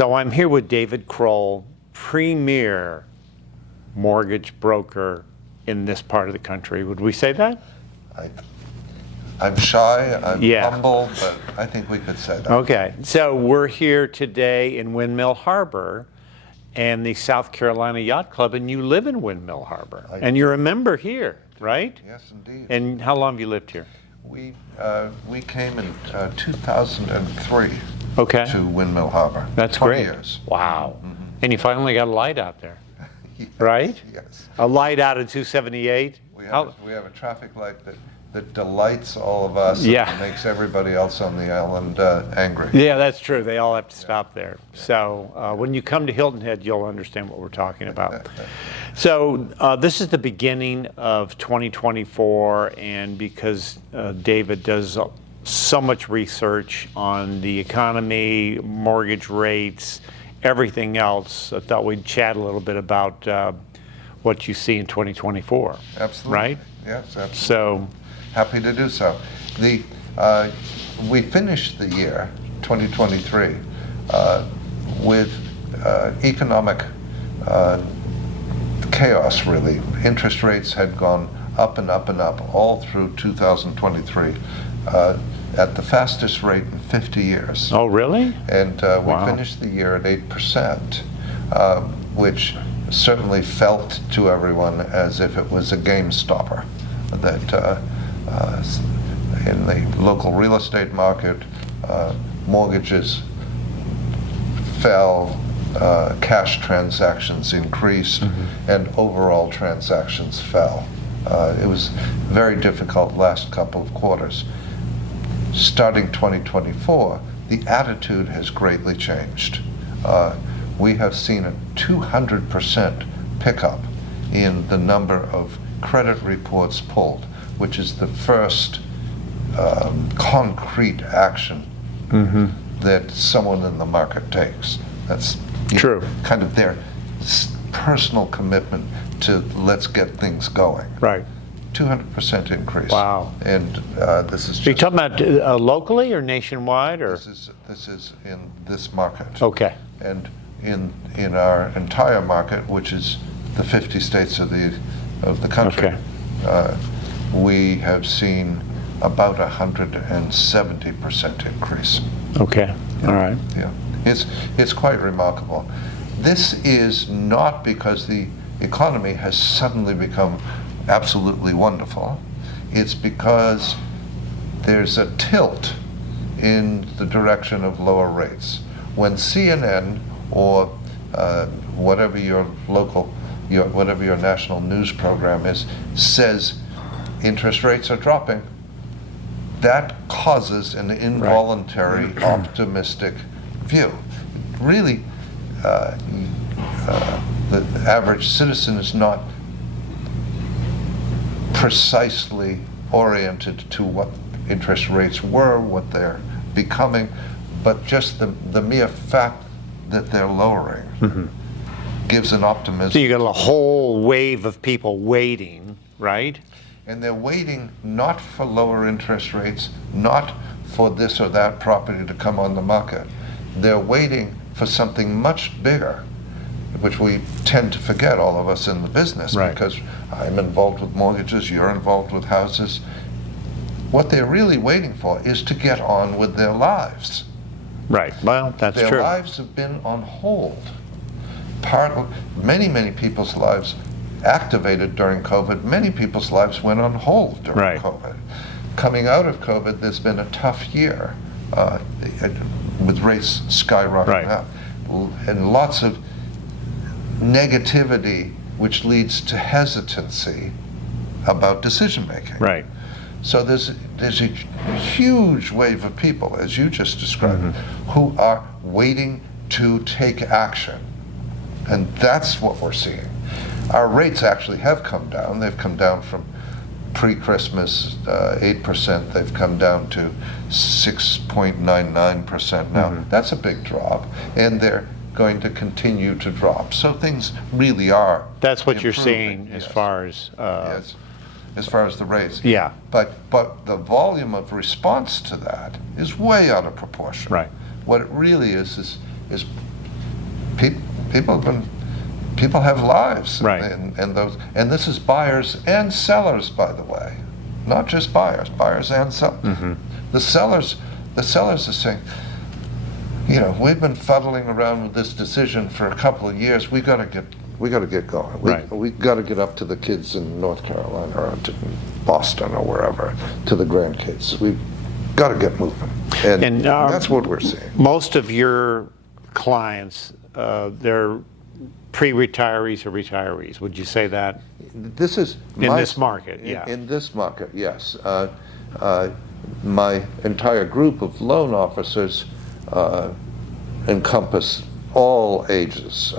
So I'm here with David Crowell, premier mortgage broker in this part of the country. Would we say that? I'm shy, I'm Yeah. humble, but I think we could say that. Okay, so we're here today in Windmill Harbor and the South Carolina Yacht Club, and you live in Windmill Harbor, and you're a member here, right? Yes, indeed. And how long have you lived here? We came in 2003 Okay. to Windmill Harbor. That's 20 great. years. Wow. Mm-hmm. And you finally got a light out there, Yes, right? Yes. A light out of 278? We have a traffic light that delights all of us Yeah. and makes everybody else on the island angry. Yeah, that's true. They all have to stop there. So when you come to Hilton Head, you'll understand what we're talking about. So this is the beginning of 2024, and because David does so much research on the economy, mortgage rates, everything else, I thought we'd chat a little bit about what you see in 2024. Absolutely. Right? Yes, absolutely. So, happy to do so. We finished the year 2023 with economic chaos. Really, interest rates had gone up and up and up all through 2023 at the fastest rate in 50 years. oh, really? And Wow. we finished the year at 8%, which certainly felt to everyone as if it was a game stopper. That in the local real estate market, mortgages fell, cash transactions increased, and overall transactions fell. It was very difficult last couple of quarters. Starting 2024, the attitude has greatly changed. We have seen a 200% pickup in the number of credit reports pulled, which is the first concrete action that someone in the market takes. That's True. kind of their personal commitment to let's get things going. Right. 200% increase. Wow. And this is Are you just, talking about locally or nationwide? Or? this is in this market. Okay. And in our entire market, which is the 50 states of the country, we have seen about 170% increase. Okay. All right. Yeah, it's quite remarkable. This is not because the economy has suddenly become absolutely wonderful. It's because there's a tilt in the direction of lower rates. When CNN or whatever your national news program is says interest rates are dropping, that causes an involuntary optimistic view. Really, the average citizen is not precisely oriented to what interest rates were, what they're becoming, but just the mere fact that they're lowering gives an optimism. So you got a whole wave of people waiting, right? And they're waiting not for lower interest rates, not for this or that property to come on the market. They're waiting for something much bigger, which we tend to forget, all of us in the business, Right. because I'm involved with mortgages, you're involved with houses. What they're really waiting for is to get on with their lives. Right. Well, that's Their true. lives have been on hold. Many people's lives activated during COVID. Many people's lives went on hold during Right. COVID. Coming out of COVID, there's been a tough year with rates skyrocketing Right. up, and lots of negativity, which leads to hesitancy about decision making. Right. So there's a huge wave of people, as you just described, who are waiting to take action. And that's what we're seeing. Our rates actually have come down. They've come down from pre-Christmas 8%. They've come down to 6.99% now. That's a big drop. And they're going to continue to drop. So things really are That's what you're improving, seeing as yes. far as Yes, as far as the rates. yeah. But the volume of response to that is way out of proportion. Right. What it really is people have lives, Right. and this is buyers and sellers, by the way, not just buyers and sellers. Mm-hmm. The sellers are saying, we've been fuddling around with this decision for a couple of years. We got to get going. Right. We got to get up to the kids in North Carolina or to Boston or wherever, to the grandkids. We've got to get moving, and that's what we're seeing. Most of your clients, they're pre-retirees or retirees. Would you say that? This is in this market, yeah. In this market, yes. My entire group of loan officers encompass all ages.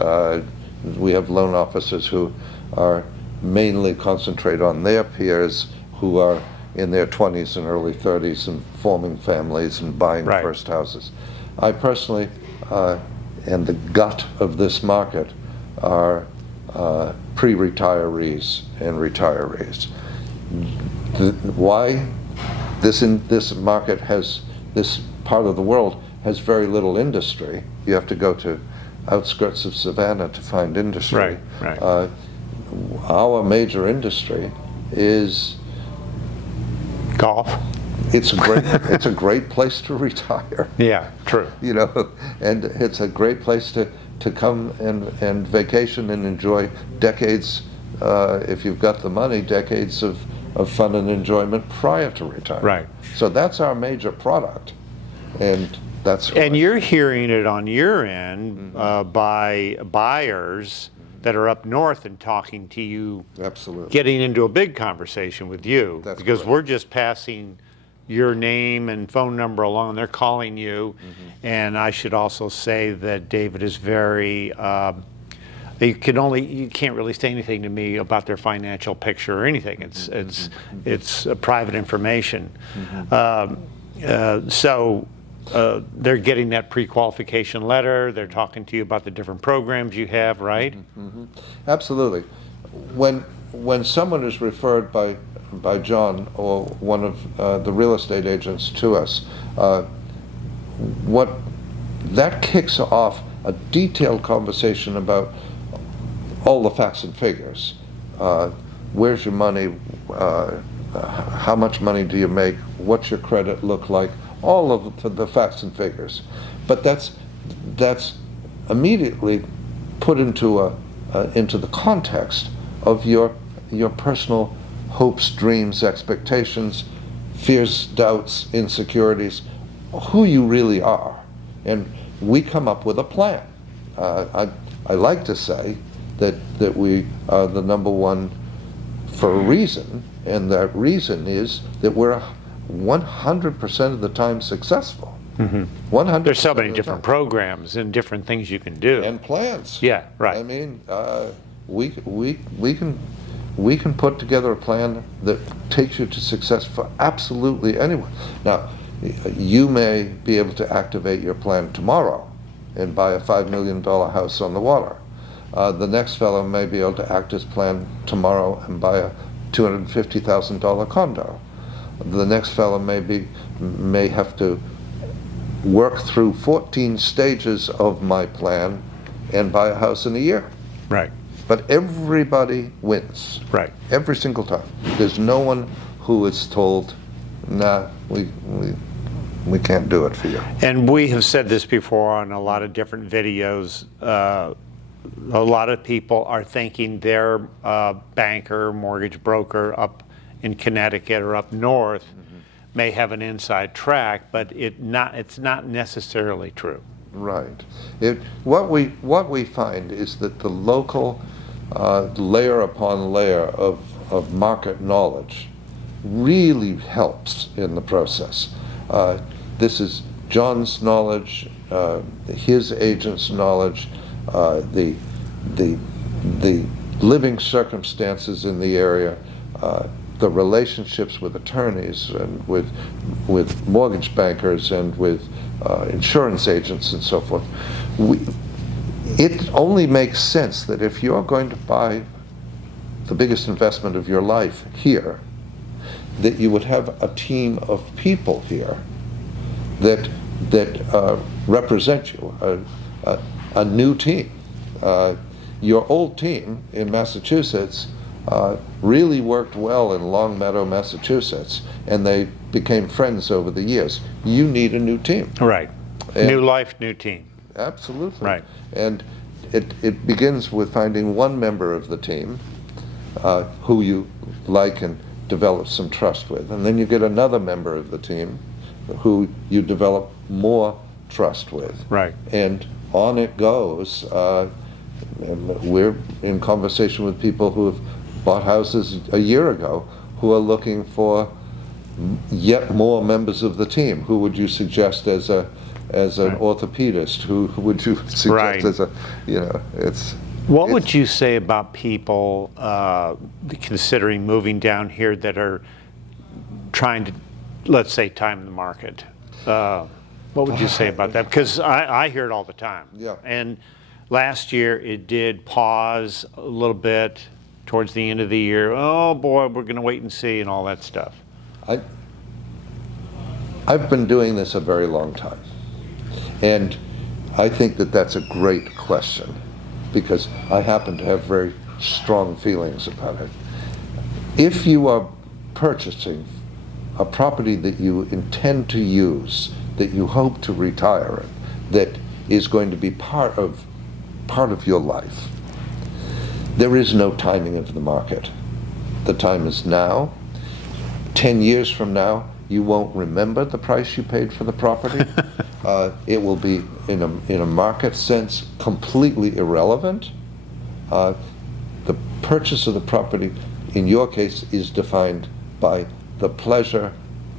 We have loan officers who are mainly concentrate on their peers who are in their 20s and early 30s and forming families and buying Right. first houses. I personally, and the gut of this market, are pre-retirees and retirees. Why this market has, this part of the world has very little industry. You have to go to outskirts of Savannah to find industry. Right. Our major industry is Golf. it's a great place to retire. Yeah, true. And it's a great place to come and vacation and enjoy decades, if you've got the money, decades of fun and enjoyment prior to retirement. Right. So that's our major product, and that's. And you're hearing it on your end by buyers that are up north and talking to you, Absolutely. getting into a big conversation with you, That's because correct. we're just passing your name and phone number along. They're calling you, and I should also say that David is very. You can't really say anything to me about their financial picture or anything. It's private information. So they're getting that pre-qualification letter. They're talking to you about the different programs you have, right? Absolutely. When someone is referred by John or one of the real estate agents to us, what that kicks off a detailed conversation about all the facts and figures. Where's your money? How much money do you make? What's your credit look like? All of the facts and figures. But that's immediately put into the context of your personal hopes, dreams, expectations, fears, doubts, insecurities, who you really are. And we come up with a plan. I like to say that we are the number one for a reason, and that reason is that we're 100% of the time successful. 100%. There's so many of the different time. programs and different things you can do. And plans. Yeah, right. I mean, we can put together a plan that takes you to success for absolutely anyone. Now, you may be able to activate your plan tomorrow and buy a $5 million house on the water. The next fellow may be able to act his plan tomorrow and buy a $250,000 condo. The next fellow may have to work through 14 stages of my plan and buy a house in a year. Right. But everybody wins. Right. Every single time. There's no one who is told, nah, we can't do it for you. And we have said this before on a lot of different videos. A lot of people are thinking their banker, mortgage broker up in Connecticut or up north may have an inside track, but it's not necessarily true. Right. What we find is that the local layer upon layer of market knowledge really helps in the process. This is John's knowledge, his agent's knowledge, the living circumstances in the area, the relationships with attorneys and with mortgage bankers and with insurance agents and so forth. It only makes sense that if you're going to buy the biggest investment of your life here, that you would have a team of people here that represent you, a new team. your old team in Massachusetts really worked well in Longmeadow, Massachusetts, and they became friends over the years. You need a new team. Right. And new life, new team. Absolutely. Right. And it begins with finding one member of the team who you like and develop some trust with. And then you get another member of the team who you develop more trust with. Right. And on it goes. And we're in conversation with people who have bought houses a year ago who are looking for yet more members of the team. Who would you suggest as an orthopedist? Who would you suggest as a, What would you say about people considering moving down here that are trying to, let's say, time the market? What would you say about that? Because I hear it all the time. Yeah. And last year it did pause a little bit towards the end of the year. Oh boy, we're going to wait and see and all that stuff. I've been doing this a very long time. And I think that that's a great question, because I happen to have very strong feelings about it. If you are purchasing a property that you intend to use, that you hope to retire in, that is going to be part of your life, there is no timing of the market. The time is now. 10 years from now, you won't remember the price you paid for the property. It will be, in a market sense, completely irrelevant. The purchase of the property, in your case, is defined by the pleasure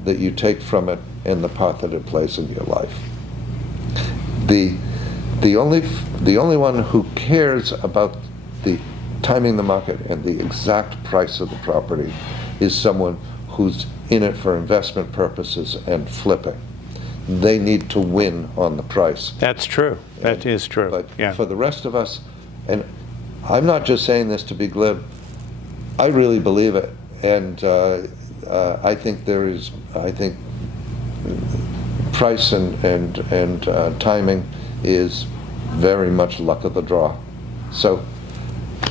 that you take from it and the part that it plays in your life. The only one who cares about the timing the market and the exact price of the property is someone who's in it for investment purposes and flipping. They need to win on the price. That's true. That is true. But yeah. For the rest of us, and I'm not just saying this to be glib, I really believe it. And I think price and timing is very much luck of the draw. So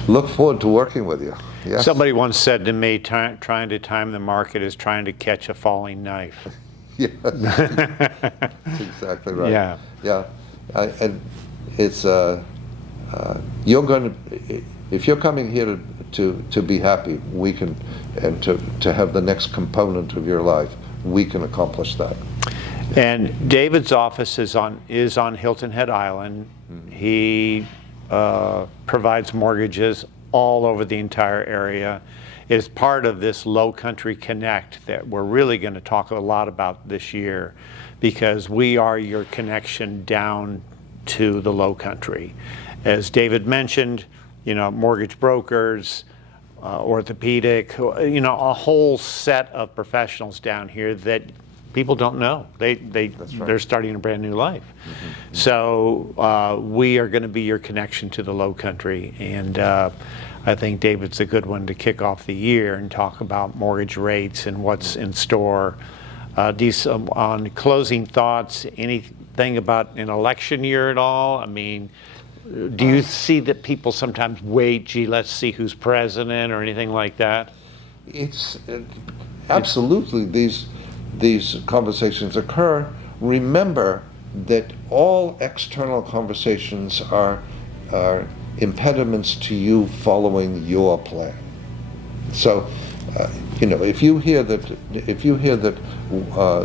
look forward to working with you. Yes. Somebody once said to me, trying to time the market is trying to catch a falling knife. Yes, that's exactly right. Yeah. Yeah, and it's you're going to, if you're coming here to be happy, we can, and to have the next component of your life, we can accomplish that. And David's office is on Hilton Head Island. Mm-hmm. He provides mortgages all over the entire area. It is part of this Lowcountry Connect that we're really going to talk a lot about this year, because we are your connection down to the Lowcountry. As David mentioned, mortgage brokers, orthopedic, a whole set of professionals down here that people don't know. They're starting a brand new life. Mm-hmm. So we are going to be your connection to the Lowcountry, and I think David's a good one to kick off the year and talk about mortgage rates and what's in store. On closing thoughts, anything about an election year at all? I mean, do you see that people sometimes wait, gee, let's see who's president or anything like that? It's absolutely, these conversations occur. Remember that all external conversations are impediments to you following your plan. So, if you hear that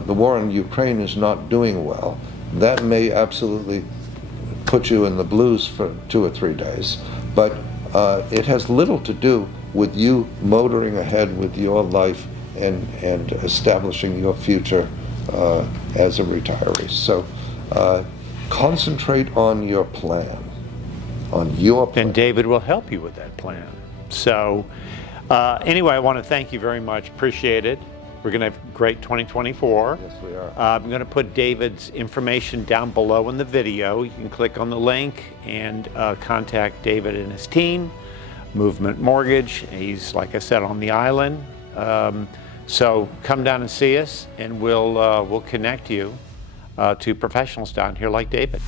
the war in Ukraine is not doing well, that may absolutely put you in the blues for 2 or 3 days. But it has little to do with you motoring ahead with your life and establishing your future as a retiree. So concentrate on your plan. And David will help you with that plan. So anyway, I want to thank you very much. Appreciate it. We're going to have a great 2024. Yes, we are. I'm going to put David's information down below in the video. You can click on the link and contact David and his team, Movement Mortgage. He's, like I said, on the island. So come down and see us, and we'll connect you to professionals down here like David.